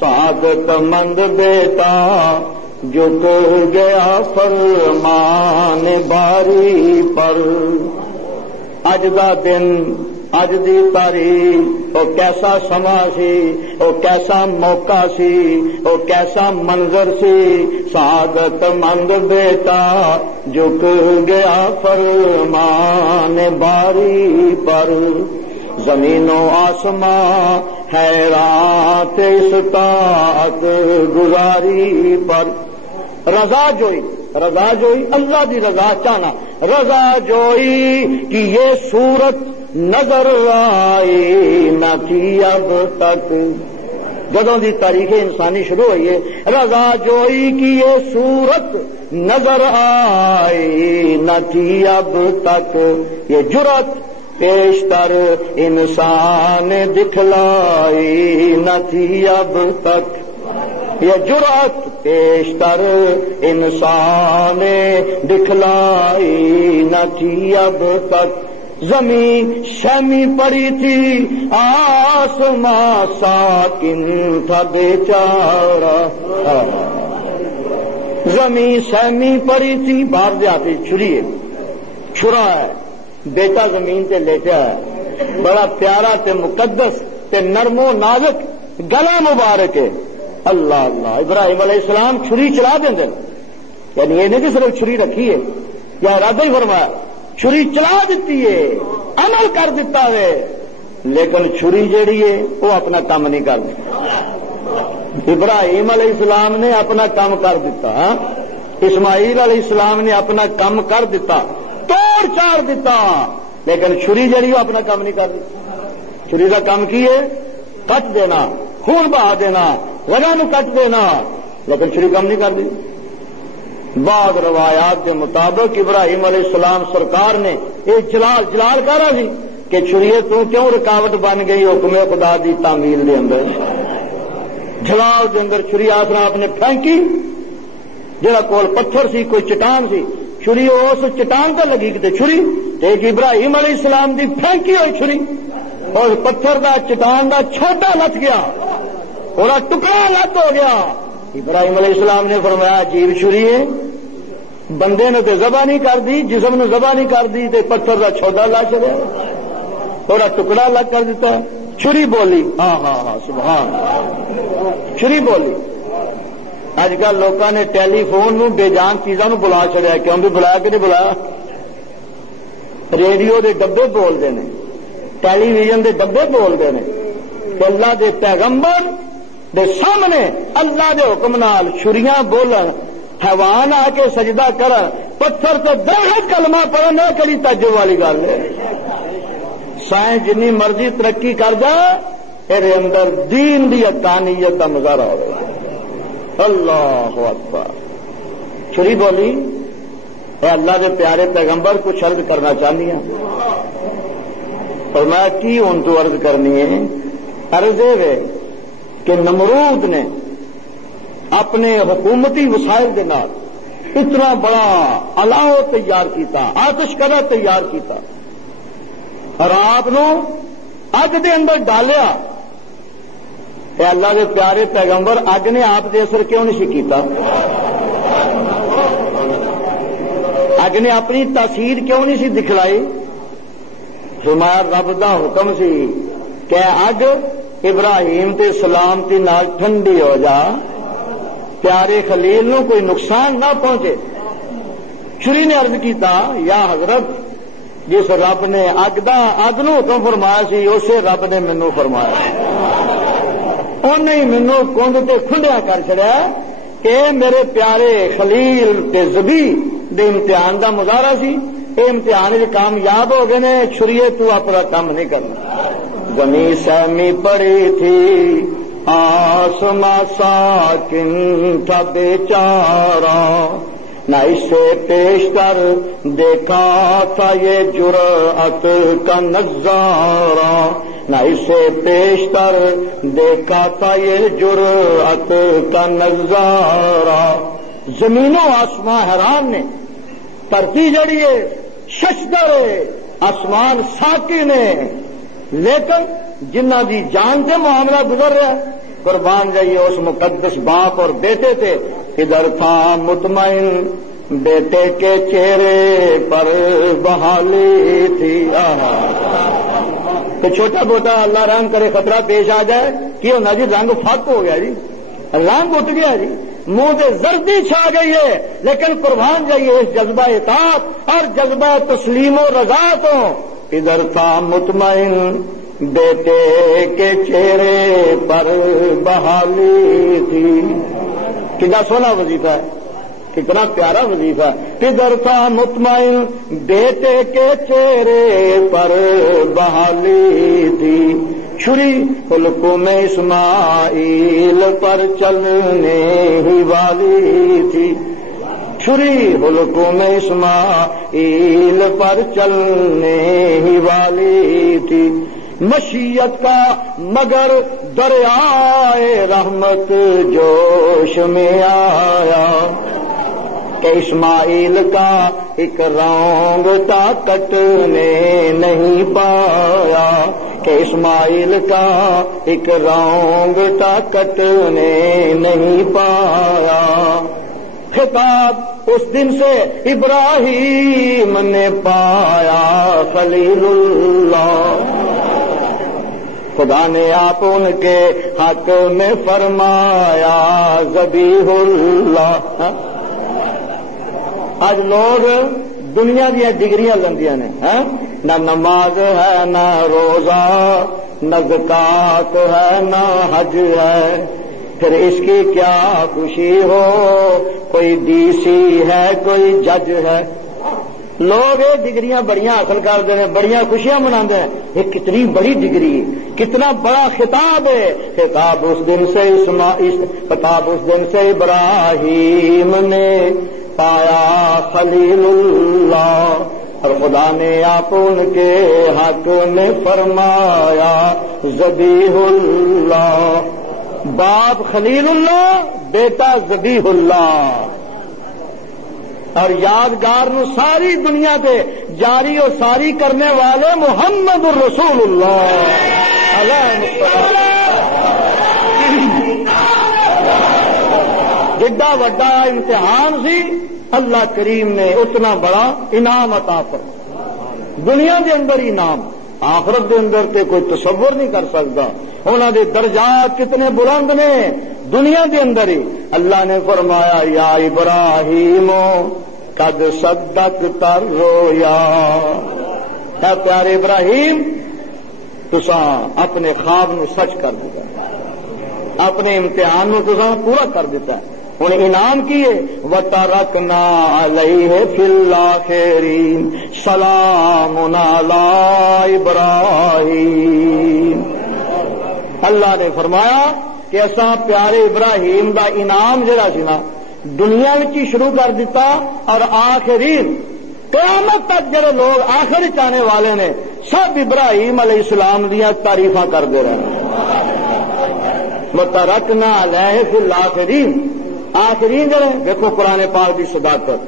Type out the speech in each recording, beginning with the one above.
سعادت مند بیٹا جھک گیا فرمان باری پر. اج دا دن اج دی تاریخ او کیسا سما سی، او کیسا موقع سی، او کیسا منظر سی. سعادت مند بیٹا جھک گیا فرمان باری پر. زمین و آسمان حیران اس طاعت گزاری پر. رضا جوئی اللہ دی رضا چاہنا، رضا جوئی کی یہ صورت نظر آئی نہ تھی اب تک. جدوں دی تاریخ انسانی شروع ہوئی ہے، رضا جوئی کی یہ صورت نظر آئی نہ تھی اب تک. یہ جرأت پیشتر انسان دکھلائی نہ تھی اب تک. یہ جرأت پیشتر انسان دکھلائی نہ تھی اب تک. زمین شمی پڑی تھی آسمان ساکن تھا بیچارہ. زمین شمی پڑی تھی، باہر دیہاتی چھری ہے، چھرا ہے، بیٹا زمین تے لیٹا ہے، بڑا پیارا تے مقدس تے نرم و نازک گلا مبارک ہے. اللہ اللہ. ابراہیم علیہ السلام چھری چلا دیں گے، یعنی یہ نہیں کہ صرف چھری رکھی ہے یا ارادہ ہی فرمایا، چھری چلا دیتی ہے، عمل کر دیتا ہے، لیکن چھری جیڑی ہے وہ اپنا کام نہیں کر دیتا. ابراہیم علیہ السلام نے اپنا کام کر دیتا، اسماعیل علیہ السلام نے اپنا کام کر دیتا، توڑ چاڑ دیتا، لیکن چھری جڑی وہ اپنا کام نہیں کر دیتا. چھری کا کام کی ہے کٹ دینا، خون بہا دینا، رگا نو کٹ دینا، لیکن چھری کام نہیں کر دی. بعض روایات کے مطابق ابراہیم علیہ السلام سرکار نے ایک جلال کہہ رہا سی کہ چھریے تو کیوں رکاوٹ بن گئی حکم خدا دی تعمیل دے اندر. جلال دے اندر چھری آسرا آپ نے پھینکی، جہاں کول پتھر سی، کوئی چٹان سی، چھری اس چٹان تے لگی کہ چھری ایک ابراہیم علیہ السلام دی پھینکی ہوئی چھری، اور پتھر دا چٹان دا چھوٹا لت گیا اور ٹکڑا لت ہو گیا. ابراہیم علیہ السلام نے فرمایا عجیب چھری ہے، بندے نے تو ذبح نہیں کر دی، جسم نے ذبح نہیں کر دی، تے پتھر دا چھوٹا لا چلے اور ٹکڑا لگ کر دیتا. چھری بولی، ہاں ہاں ہاں سبحان. چھری بولی. اج کل لوگوں نے ٹیلی فون نو بے جان چیزاں نو بلا چڑیا، کیوں بھی بلایا کہ نہیں بلایا. ریڈیو دے ڈبے بولتے ہیں، ٹیلی ویژن دے ڈبے بولتے ہیں کہ اللہ دے پیغمبر دے سامنے اللہ دے حکم نال چھریاں بولن، حیوان آ کے سجدہ کرن، پتھر تے درخت کلمہ پڑھن، کڑی تعجب والی گل ہے. سائنس جنی مرضی ترقی کر جا، تیرے اندر دین دی حقانیت دا مظاہرہ ہوئے. اللہ اکبر. چھری بولی، اے اللہ دے پیارے پیغمبر کچھ عرض کرنا چاہنی ہوں. فرمایا کی ان تو عرض کرنی ہے؟ عرض ہے کہ نمرود نے اپنے حکومتی وسائل کے نال اتنا بڑا الاؤ تیار کیتا، آتش کدا تیار کیتا، رات نو اگ دے اندر ڈالیا. اے اللہ دے پیارے پیغمبر اگ نے آپ دے اثر کیوں نہیں کیتا؟ اگ نے اپنی تاثیر کیوں نہیں سی دکھلائی؟ فرمایا رب دا حکم سی کہ اگ ابراہیم تے سلامتی نال ٹھنڈی ہو جا، پیارے خلیل نو کوئی نقصان نہ پہنچے. چھری نے عرض کیتا یا حضرت جس رب نے اگ نو حکم فرمایا سی اسے رب نے مینوں فرمایا، انہیں مینوں کند تے کھنڈیا کر چڑیا کہ میرے پیارے خلیل تے ذبی دے امتحان دا مظاہرہ سی. یہ امتحان کامیاب ہو گئے نے، چھریے تو اپنا کام نہیں کرنا. زمین سہمی پڑی تھی آسماں ساکن تھا بیچارہ، نہ اسے پیشتر دیکھا تھا یہ جرأت کا نظارہ، نہ اسے پیشتر دیکھا تھا یہ جرأت کا نظارہ. زمین و آسمان حیران نے، دھرتی جڑی ہے ششدر ہے، آسمان ساکن ہے، لیکن جنہ دی جان سے معاملہ گزر رہا ہے قربان جائیے اس مقدس باپ اور بیٹے تھے. ادھر تھا مطمئن بیٹے کے چہرے پر بحالی تھی. تو چھوٹا موٹا اللہ رحم کرے خطرہ پیش آ جائے کہ ہونا جی رنگ فٹ ہو گیا جی, رنگ اٹھ گیا جی, منہ سے زردی چھا گئی ہے, لیکن قربان جائیے اس جذبہ اطاعت اور جذبہ تسلیم و رضا تو. ادھر تھا مطمئن بیٹے کے چہرے پر بحالی تھی. کتنا سونا وظیفہ ہے, کتنا پیارا وظیفہ. ادھر تھا مطمئن بیٹے کے چہرے پر بحالی تھی. چھری حلقوم اسماعیل پر چلنے ہی والی تھی. چھری حلقوم اسماعیل پر چلنے ہی والی تھی. مشیت کا مگر دریائے رحمت جوش میں آیا کہ اسماعیل کا ایک رونگٹا کٹنے نہیں پایا, کہ اسماعیل کا ایک رونگٹا کٹنے نہیں پایا. خطاب اس دن سے ابراہیم نے پایا خلیل اللہ. خدا نے آپ ان کے حق میں فرمایا ذبیح اللہ. آج لوگ دنیا دیا ڈگریاں لندیاں نے, نہ نماز ہے نہ روزہ نہ زکات ہے نہ حج ہے, پھر اس کی کیا خوشی ہو, کوئی ڈی سی ہے کوئی جج ہے. لوگ یہ ڈگریاں بڑیاں حاصل کرتے ہیں, بڑیاں خوشیاں مناتے ہیں. یہ کتنی بڑی ڈگری, کتنا بڑا خطاب ہے. خطاب اس دن سے ابراہیم نے پایا خلیل اللہ, اور خدا نے آپ ان کے حق میں فرمایا ذبیح اللہ. باپ خلیل اللہ, بیٹا ذبیح اللہ. اور یادگار نو ساری دنیا پہ جاری و ساری کرنے والے محمد الرسول اللہ علیہ جڈا وڈا امتحان سی, اللہ کریم نے اتنا بڑا انعام عطا فرمایا. دنیا کے اندر انعام, آخرت کے اندر تے کوئی تصور نہیں کر سکتا. انہوں نے درجات کتنے بلند نے دنیا کے اندر ہی. اللہ نے فرمایا یا ابراہیم قد صدقت الرؤیا, اے پیارے ابراہیم تساں اپنے خواب نو سچ کر دیتا, اپنے امتحان نو تساں پورا کر دیتا. ہن انعام کیے وترکنا علیہ فی الآخرین سلام علی ابراہیم. اللہ نے فرمایا کہ ایسا پیارے ابراہیم دا انعام جڑا سی نا دنیا وچ ہی شروع کر دیتا, اور آخرین قیامت تک جڑے لوگ آخر چاہنے والے نے سب ابراہیم علیہ السلام دیا تعریفاں کرتے رہے. مترکنا علیہ فی الآخرین, آخرین جڑے دیکھو قرآن پاک کی صداقت,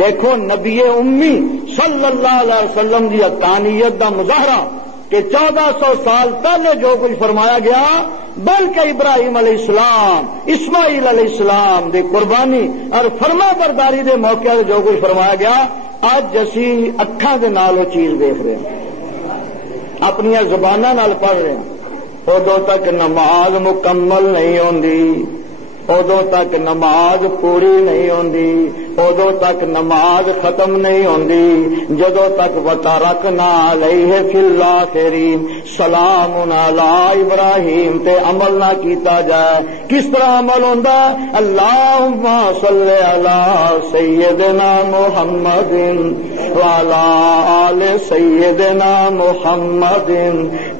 دیکھو نبی امی صلی اللہ علیہ وسلم کی حقانیت کا مظاہرہ کہ 1400 سال پہلے جو کچھ فرمایا گیا, بلکہ ابراہیم علیہ السلام اسماعیل علیہ السلام دی قربانی اور فرما برداری دے موقع جو کچھ فرمایا گیا, اج اسی اکھاں دے نال وہ چیز دیکھ رہے ہیں, اپنی زباناں نال پڑھ رہے ہیں. ادو تک نماز مکمل نہیں ہوندی, ادو تک نماز پوری نہیں ہوندی, ادو تک نماز ختم نہیں ہوندی جدو تک وترکنا علیہ فی الآخرین سلام علی ابراہیم تے عمل نہ کیتا جائے. کس طرح عمل ہوندا؟ اللہم صلی علی سیدنا محمد وعلی آل سیدنا محمد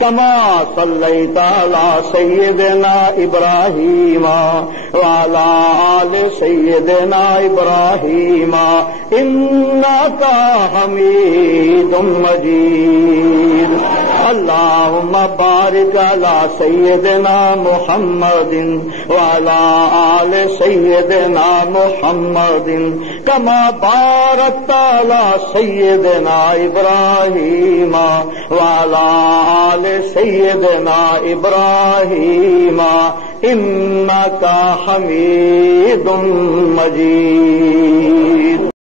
کما صلیت علی سیدنا ابراہیم وعلی آل سیدنا ابراہیم انک حمید مجید. اللهم بارك على سيدنا محمد وعلى آل سيدنا محمد كما باركت على سيدنا إبراهيم وعلى آل سيدنا إبراهيم إنك حميد مجيد.